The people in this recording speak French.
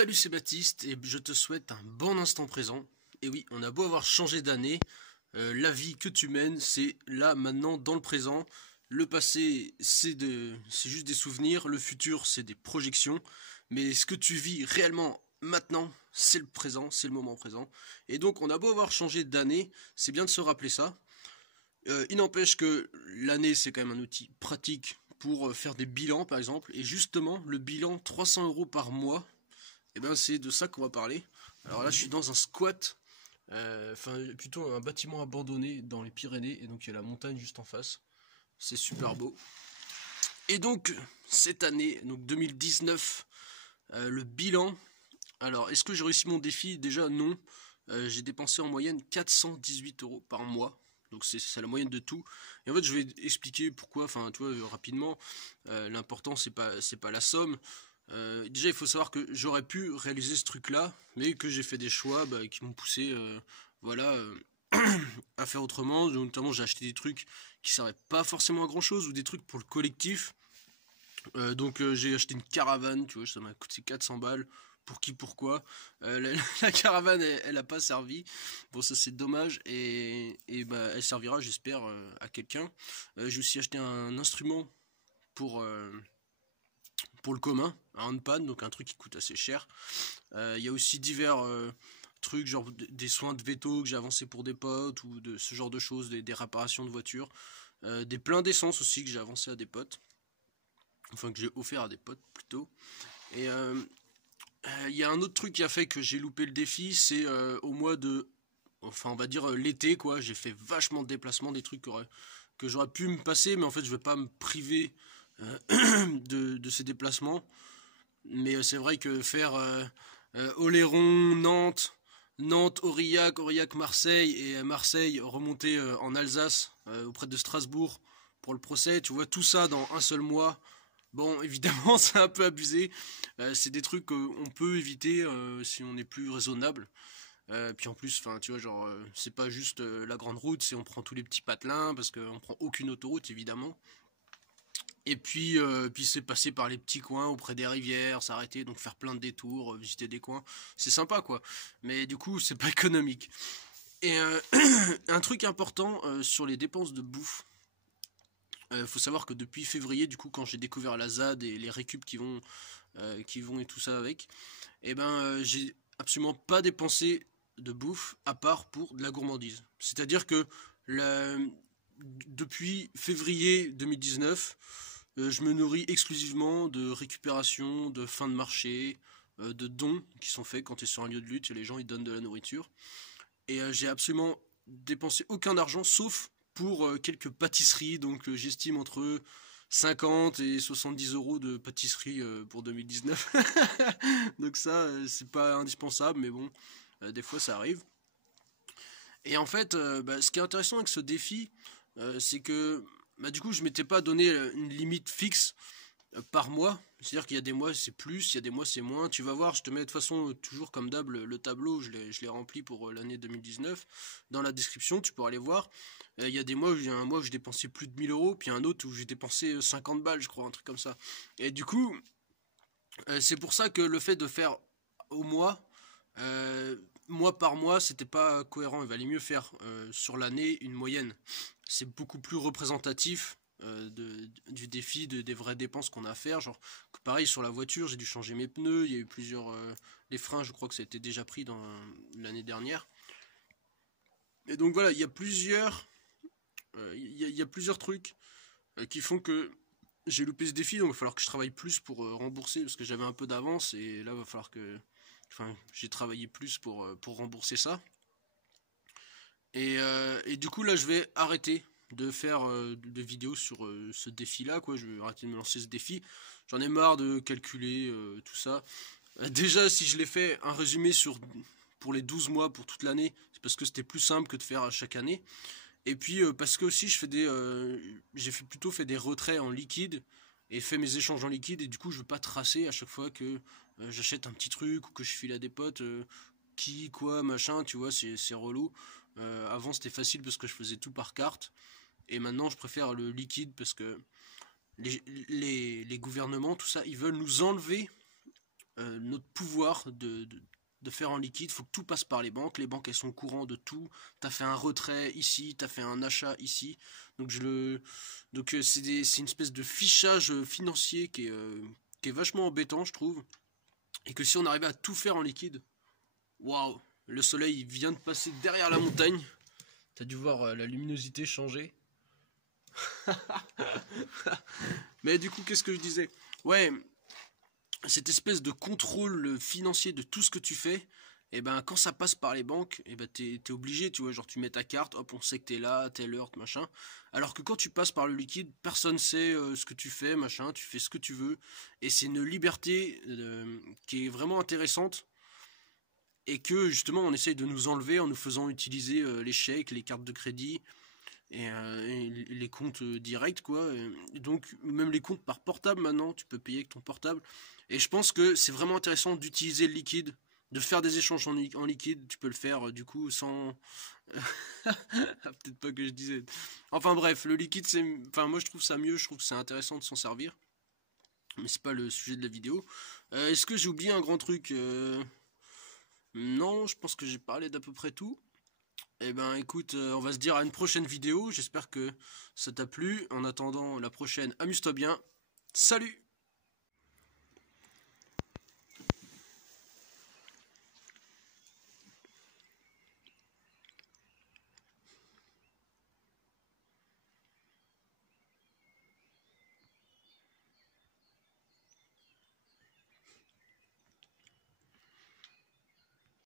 Salut, c'est Baptiste et je te souhaite un bon instant présent. Et oui, on a beau avoir changé d'année, la vie que tu mènes, c'est là, maintenant, dans le présent. Le passé, c'est juste des souvenirs, le futur, c'est des projections. Mais ce que tu vis réellement maintenant, c'est le présent, c'est le moment présent. Et donc, on a beau avoir changé d'année, c'est bien de se rappeler ça. Il n'empêche que l'année, c'est quand même un outil pratique pour faire des bilans, par exemple. Et justement, le bilan 300 € par mois, et ben c'est de ça qu'on va parler. Alors là, je suis dans un squat, enfin plutôt un bâtiment abandonné dans les Pyrénées, et donc il y a la montagne juste en face. C'est super beau. Et donc cette année, donc 2019, le bilan. Alors, est-ce que j'ai réussi mon défi? Déjà non. J'ai dépensé en moyenne 418 € par mois. Donc c'est la moyenne de tout. Et en fait, je vais expliquer pourquoi. Enfin, tu vois, rapidement. L'important c'est pas la somme. Déjà, il faut savoir que j'aurais pu réaliser ce truc-là, mais que j'ai fait des choix qui m'ont poussé, voilà, à faire autrement. Notamment, j'ai acheté des trucs qui servaient pas forcément à grand-chose ou des trucs pour le collectif. Donc, j'ai acheté une caravane, tu vois, ça m'a coûté 400 balles. Pour qui, pourquoi. La caravane, elle a pas servi. Bon, ça c'est dommage. Et bah, elle servira, j'espère, à quelqu'un. J'ai aussi acheté un instrument pour le commun, un handpan, donc un truc qui coûte assez cher. Il y a aussi divers trucs, genre des soins de veto que j'ai avancé pour des potes, ou de ce genre de choses, des réparations de voitures. Des pleins d'essence aussi que j'ai avancé à des potes. Enfin, que j'ai offert à des potes plutôt. Et il y a un autre truc qui a fait que j'ai loupé le défi, c'est au mois de... Enfin, on va dire l'été, quoi. J'ai fait vachement de déplacements, des trucs que j'aurais pu me passer, mais en fait, je vais pas me priver de ces déplacements. Mais c'est vrai que faire Oléron, Nantes, Aurillac, Marseille, et Marseille remonter en Alsace, auprès de Strasbourg, pour le procès, tu vois, tout ça dans un seul mois. Bon, évidemment, c'est un peu abusé. C'est des trucs qu'on peut éviter si on est plus raisonnable. Puis en plus, enfin, tu vois, genre, c'est pas juste la grande route, c'est on prend tous les petits patelins, parce qu'on prend aucune autoroute, évidemment. Et puis c'est passer par les petits coins auprès des rivières, s'arrêter, donc faire plein de détours, visiter des coins. C'est sympa, quoi. Mais du coup, c'est pas économique. Et un truc important sur les dépenses de bouffe. Faut savoir que depuis février, du coup, quand j'ai découvert la ZAD et les récup qui vont et tout ça avec, et ben j'ai absolument pas dépensé de bouffe à part pour de la gourmandise. C'est-à-dire que la, depuis février 2019, je me nourris exclusivement de récupération, de fin de marché, de dons qui sont faits quand tu es sur un lieu de lutte et les gens ils donnent de la nourriture. Et j'ai absolument dépensé aucun argent sauf pour quelques pâtisseries. Donc j'estime entre 50 et 70 € de pâtisserie pour 2019. Donc ça, c'est pas indispensable, mais bon, des fois ça arrive. Et en fait, ce qui est intéressant avec ce défi, c'est que du coup, je m'étais pas donné une limite fixe par mois. C'est-à-dire qu'il y a des mois c'est plus, il y a des mois c'est moins. Tu vas voir, je te mets de toute façon toujours comme d'hab le tableau, je l'ai rempli pour l'année 2019. Dans la description, tu pourras aller voir. Il y a des mois, il y a un mois où j'ai dépensé plus de 1000 €, puis un autre où j'ai dépensé 50 balles, je crois, un truc comme ça. Et du coup, c'est pour ça que le fait de faire au mois, mois par mois, c'était pas cohérent. Il valait mieux faire sur l'année une moyenne. C'est beaucoup plus représentatif du défi, des vraies dépenses qu'on a à faire. Genre, pareil sur la voiture, j'ai dû changer mes pneus. Il y a eu plusieurs. Les freins, je crois que ça a été déjà pris dans l'année dernière. Et donc voilà, il y a plusieurs. Il y a plusieurs trucs qui font que j'ai loupé ce défi, donc il va falloir que je travaille plus pour rembourser, parce que j'avais un peu d'avance, et là il va falloir que... Enfin, j'ai travaillé plus pour rembourser ça. Et du coup là je vais arrêter de faire de vidéos sur ce défi là, quoi. Je vais arrêter de me lancer ce défi. J'en ai marre de calculer tout ça. Déjà, si je l'ai fait un résumé pour les 12 mois, pour toute l'année, c'est parce que c'était plus simple que de faire à chaque année. Et puis parce que aussi plutôt fait des retraits en liquide et fait mes échanges en liquide, et du coup je veux pas tracer à chaque fois que j'achète un petit truc ou que je file à des potes, qui, quoi, machin, tu vois, c'est relou. Avant c'était facile parce que je faisais tout par carte, et maintenant je préfère le liquide parce que les gouvernements, tout ça, ils veulent nous enlever notre pouvoir de faire en liquide. Il faut que tout passe par les banques. Les banques, elles sont au courant de tout. Tu as fait un retrait ici, tu as fait un achat ici. Donc, c'est une espèce de fichage financier qui est vachement embêtant, je trouve. Et que si on arrivait à tout faire en liquide, waouh, le soleil vient de passer derrière la montagne. T'as dû voir la luminosité changer. Mais du coup, qu'est-ce que je disais? Ouais, cette espèce de contrôle financier de tout ce que tu fais, et ben quand ça passe par les banques, et ben t'es obligé, tu vois, genre tu mets ta carte, hop, on sait que t'es là, à telle heure, machin. Alors que quand tu passes par le liquide, personne sait ce que tu fais, machin, tu fais ce que tu veux, et c'est une liberté qui est vraiment intéressante, et que justement on essaye de nous enlever en nous faisant utiliser les chèques, les cartes de crédit, et les comptes directs quoi. Et donc même les comptes par portable maintenant, tu peux payer avec ton portable. Et je pense que c'est vraiment intéressant d'utiliser le liquide, de faire des échanges en liquide. Tu peux le faire du coup sans... Ah, peut-être pas que je disais. Enfin bref, le liquide c'est... Enfin moi je trouve ça mieux, je trouve que c'est intéressant de s'en servir. Mais c'est pas le sujet de la vidéo. Est-ce que j'ai oublié un grand truc Non, je pense que j'ai parlé d'à peu près tout. Eh ben écoute, on va se dire à une prochaine vidéo, j'espère que ça t'a plu. En attendant la prochaine, amuse-toi bien. Salut!